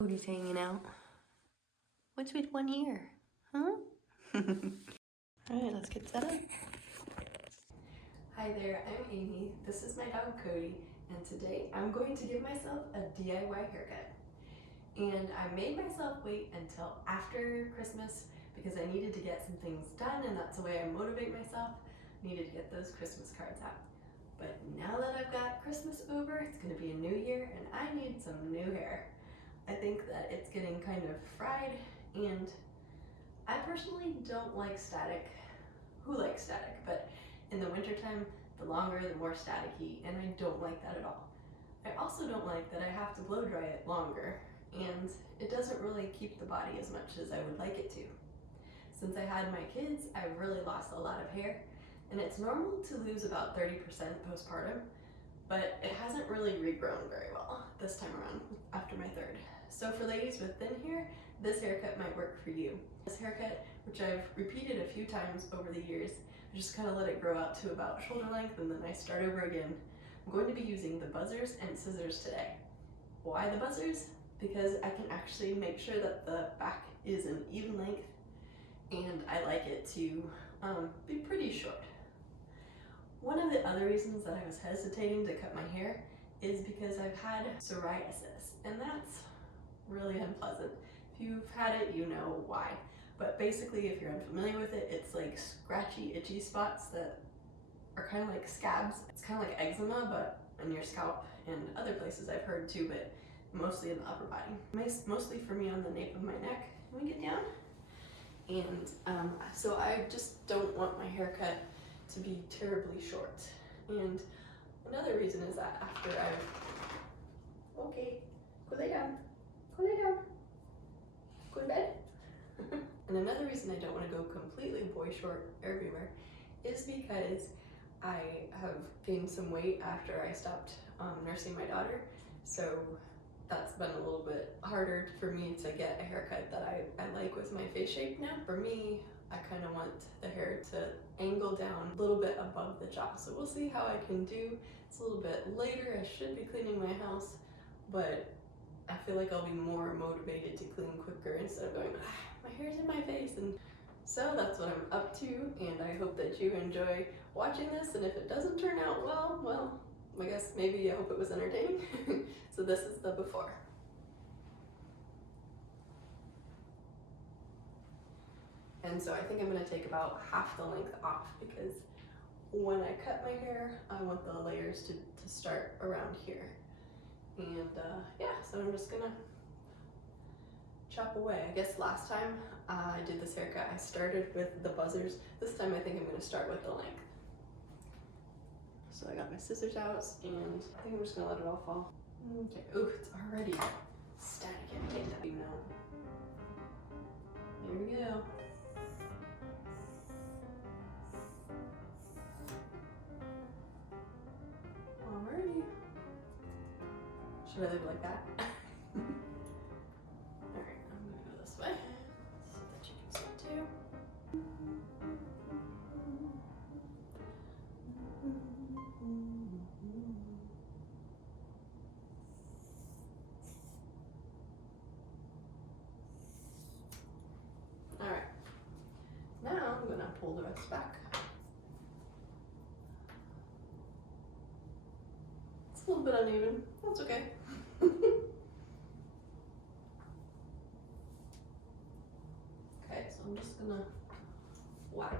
Cody's hanging out. What's with one ear? Huh? Alright, let's get set up. Hi there, I'm Amy. This is my dog Cody, and today I'm going to give myself a DIY haircut. And I made myself wait until after Christmas because I needed to get some things done, and that's the way I motivate myself. I needed to get those Christmas cards out. But now that I've got Christmas over, it's going to be a new year, and I need some new hair. I think that it's getting kind of fried, and I personally don't like static. Who likes static? But in the wintertime, the longer, the more staticky, and I don't like that at all. I also don't like that I have to blow dry it longer, and it doesn't really keep the body as much as I would like it to. Since I had my kids, I've really lost a lot of hair, and it's normal to lose about 30% postpartum, but it hasn't really regrown very well this time around after my third. So for ladies with thin hair, this haircut might work for you. This haircut, which I've repeated a few times over the years, I just kind of let it grow out to about shoulder length and then I start over again. I'm going to be using the buzzers and scissors today. Why the buzzers? Because I can actually make sure that the back is an even length, and I like it to be pretty short. One of the other reasons that I was hesitating to cut my hair is because I've had psoriasis, and that's really unpleasant. If you've had it, you know why. But basically, if you're unfamiliar with it, it's like scratchy, itchy spots that are kind of like scabs. It's kind of like eczema, but on your scalp and other places I've heard too, but mostly in the upper body. Mostly for me on the nape of my neck. Can we get down? And so I just don't want my haircut to be terribly short. And another reason is that after okay, go lay down, go to bed. And another reason I don't want to go completely boy short everywhere is because I have gained some weight after I stopped nursing my daughter. So that's been a little bit harder for me to get a haircut that I like with my face shape now. For me, I kind of want the hair to angle down a little bit above the jaw. So we'll see how I can do. It's a little bit later. I should be cleaning my house, but I feel like I'll be more motivated to clean quicker instead of going, my hair's in my face. And so that's what I'm up to, and I hope that you enjoy watching this. And if it doesn't turn out well, I guess maybe I hope it was entertaining. So this is the before. And so I think I'm going to take about half the length off because when I cut my hair, I want the layers to start around here. And yeah, so I'm just going to chop away. I guess last time I did this haircut, I started with the buzzers. This time I think I'm going to start with the length. So I got my scissors out, and I think I'm just going to let it all fall. Okay, ooh, it's already static. I can't that, you know. There we go. Alrighty. Should I leave it like that? Alright, I'm gonna go this way so that you can see too. Alright. Now I'm gonna pull the rest back. It's a little bit uneven. That's okay. Okay, so I'm just gonna whack.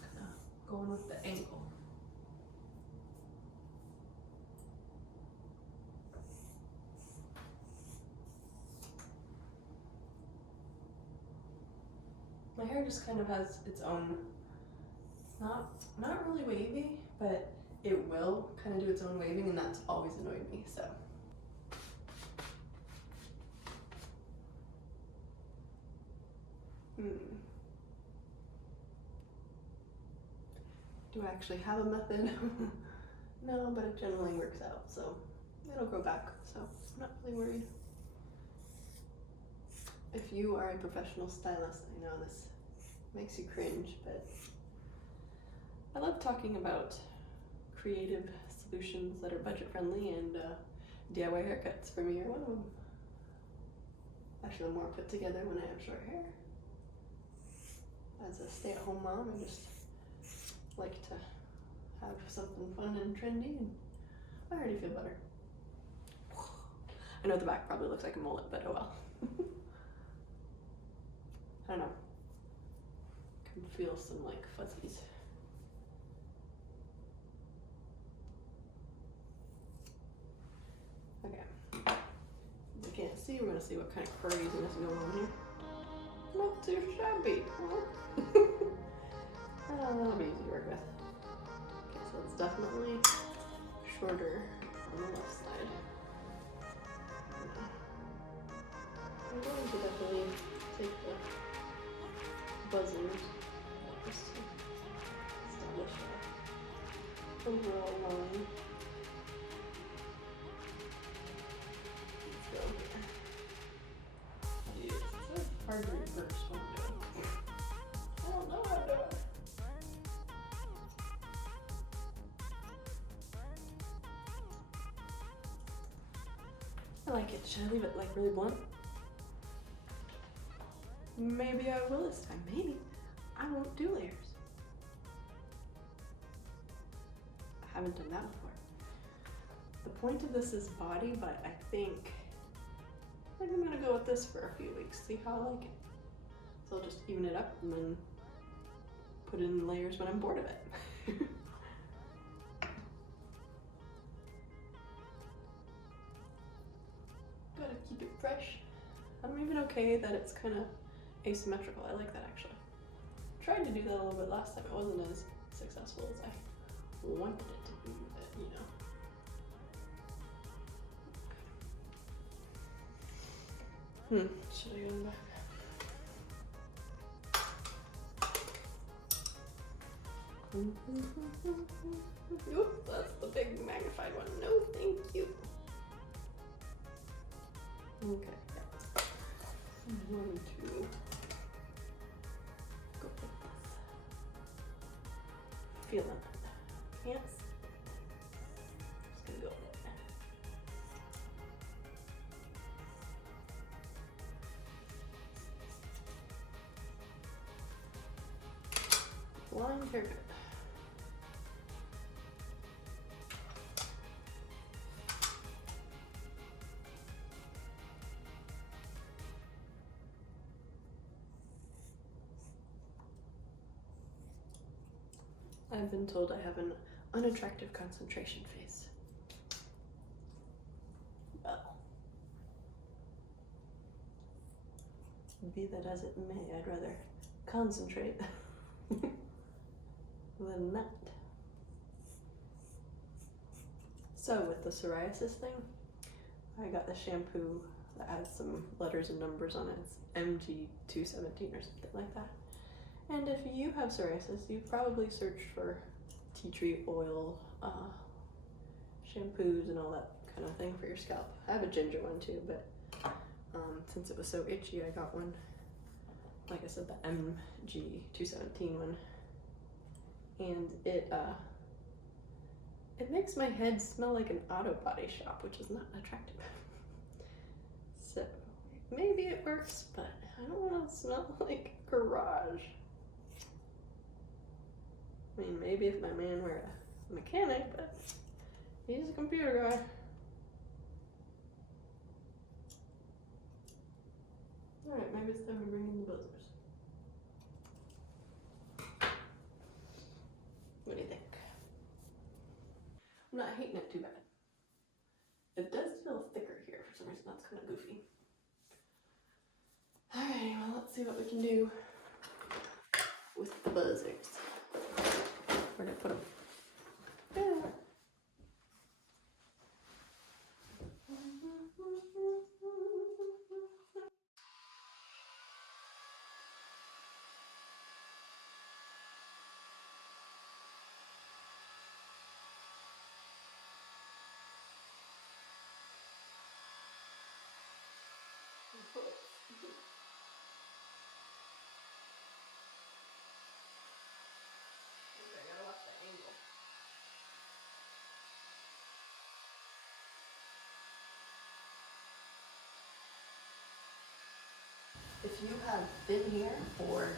Kinda going with the angle. My hair just kind of has its own, not really wavy, but it will kind of do its own waving, and that's always annoyed me, so. Do I actually have a method? No, but it generally works out, so it'll grow back, so I'm not really worried. If you are a professional stylist, I know this makes you cringe, but I love talking about creative solutions that are budget friendly and DIY haircuts for me are one of them. Actually, I'm more put together when I have short hair. As a stay-at-home mom, I just like to have something fun and trendy, and I already feel better. I know the back probably looks like a mullet, but oh well. I don't know. I can feel some like fuzzies. Okay. If you can't see, we're gonna see what kind of craziness is going on here. Not too shabby. That'll be easy to work with. Okay, so it's definitely shorter on the left side. I'm going to definitely take the buzzers just to establish an overall line. Let's go here. Yes, it's hard to reverse what I'm doing. I don't know how to do it. I like it. Should I leave it like really blunt? Maybe I will this time. Maybe I won't do layers. I haven't done that before. The point of this is body, but I think I'm gonna go with this for a few weeks, see how I like it. So I'll just even it up and then put in layers when I'm bored of it. Gotta keep it fresh. I'm even okay that it's kind of asymmetrical. I like that actually. Tried to do that a little bit last time. It wasn't as successful as I wanted it to be, but you know. Should I go in the back? Oop, that's the big magnified one. No, thank you. Okay, yeah. I'm going to go like this. Feel it. Pants. Just gonna go with it. Line haircut. I've been told I have an unattractive concentration face. Well, be that as it may, I'd rather concentrate than not. So with the psoriasis thing, I got the shampoo that has some letters and numbers on it. It's MG217 or something like that. And if you have psoriasis, you've probably searched for tea tree oil, shampoos and all that kind of thing for your scalp. I have a ginger one too, but since it was so itchy, I got one, like I said, the MG217 one. And it makes my head smell like an auto body shop, which is not attractive. So maybe it works, but I don't want to smell like a garage. I mean, maybe if my man were a mechanic, but he's a computer guy. Alright, maybe it's time to bring in the buzzers. What do you think? I'm not hating it too bad. It does feel thicker here for some reason. That's kind of goofy. Alright, well, let's see what we can do with the buzzers. We're gonna put them there. Okay, I gotta watch the angle. you have thin hair or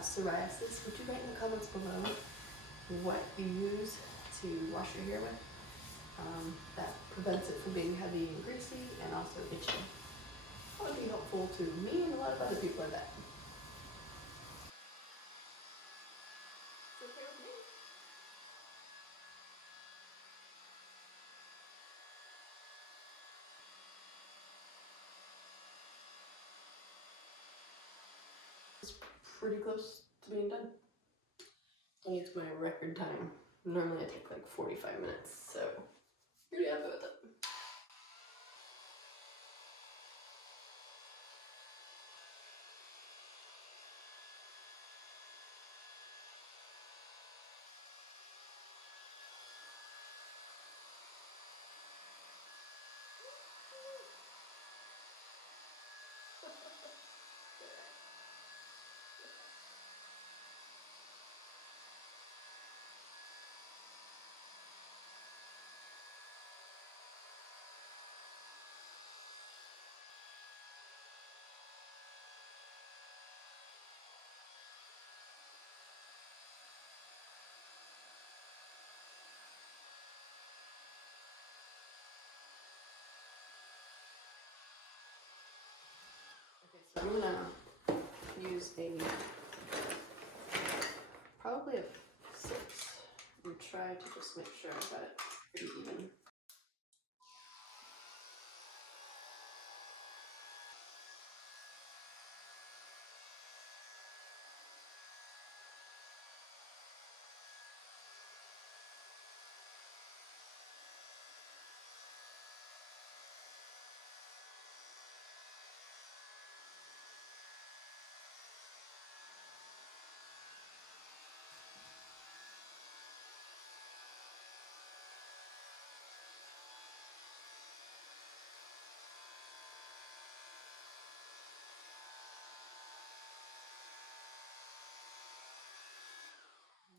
psoriasis, would you write in the comments below what you use to wash your hair with that prevents it from being heavy and greasy and also itchy? That would be helpful to me and a lot of other people, I bet. It's okay with me. It's pretty close to being done. I think it's my record time. Normally I take like 45 minutes, so pretty happy with it. So I'm gonna use probably a 6 and try to just make sure I got it pretty even.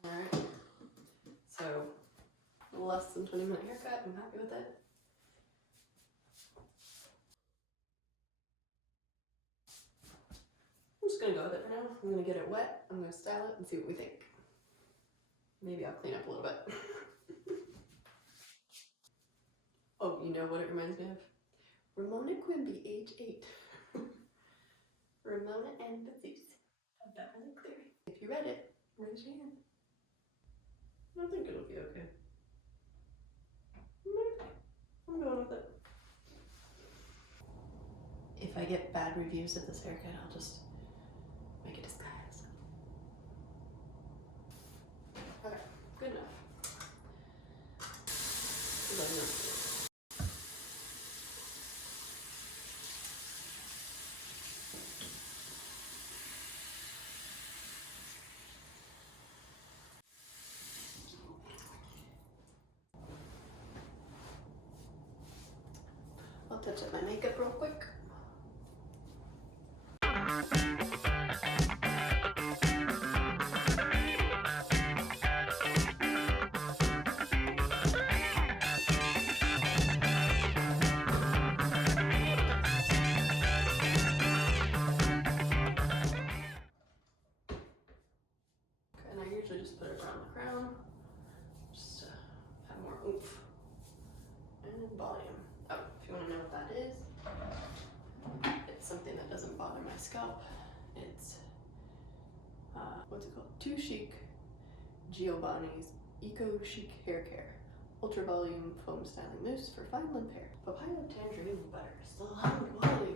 Alright, so less than 20-minute haircut, I'm happy with it. I'm just gonna go with it for now. I'm gonna get it wet, I'm gonna style it and see what we think. Maybe I'll clean up a little bit. Oh, you know what it reminds me of? Ramona Quimby, age 8. Ramona and Batiste of Beverly Cleary. If you read it, raise your hand. I think it'll be okay. Maybe. I'm going with it. If I get bad reviews of this haircut, I'll just make a disguise. Okay, good enough. I'll touch up my makeup real quick. And I usually just put it around the crown, just to have more oomph and volume. Oh, if you want to know what that is, it's something that doesn't bother my scalp. It's, what's it called? Too Chic Giovanni's Eco Chic Hair Care. Ultra Volume Foam Styling Mousse for fine limp hair. Papaya Tangerine Butter, still high quality.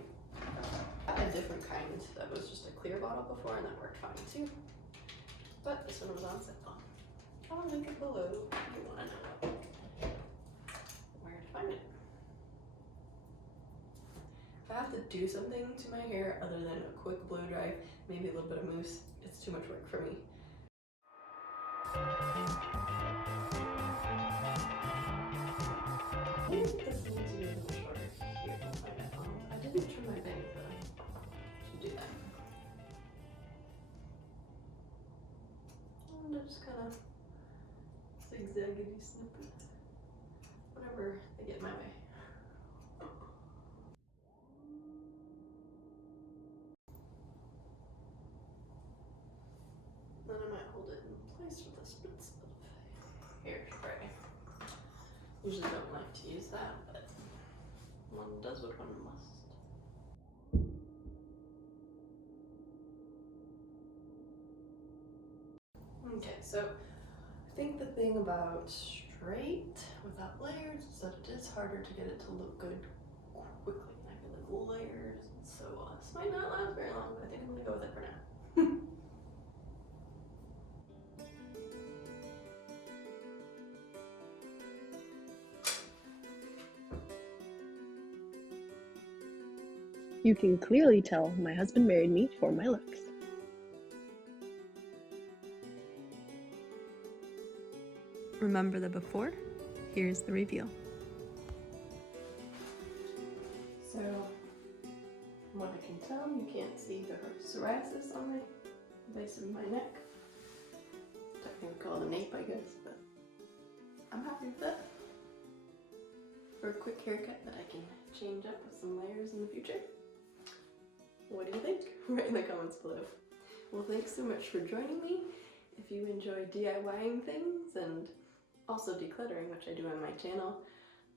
I had a different kind that was just a clear bottle before and that worked fine too. But this one was on sale. I'll link it below if you want to know where to find it. If I have to do something to my hair other than a quick blow dry, maybe a little bit of mousse, it's too much work for me. I think this needs to be a little shorter here. I didn't trim my bangs though. Should do that. And I just kind of zigzaggedy snip it whenever I get my way. Usually don't like to use that, but one does what one must. Okay, so I think the thing about straight without layers is that it is harder to get it to look good quickly. I feel like layers and so on. This might not last very long, but I think I'm gonna go with it for now. You can clearly tell my husband married me for my looks. Remember the before? Here's the reveal. So, from what I can tell, you can't see the psoriasis on my base of my neck. Technically called a nape, I guess, but I'm happy with that. For a quick haircut that I can change up with some layers in the future. What do you think? Write in the comments below. Well, thanks so much for joining me. If you enjoy DIYing things and also decluttering, which I do on my channel,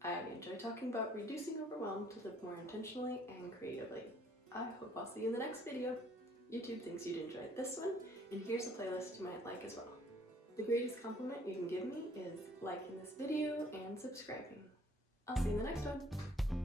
I enjoy talking about reducing overwhelm to live more intentionally and creatively. I hope I'll see you in the next video. YouTube thinks you'd enjoy this one, and here's a playlist you might like as well. The greatest compliment you can give me is liking this video and subscribing. I'll see you in the next one.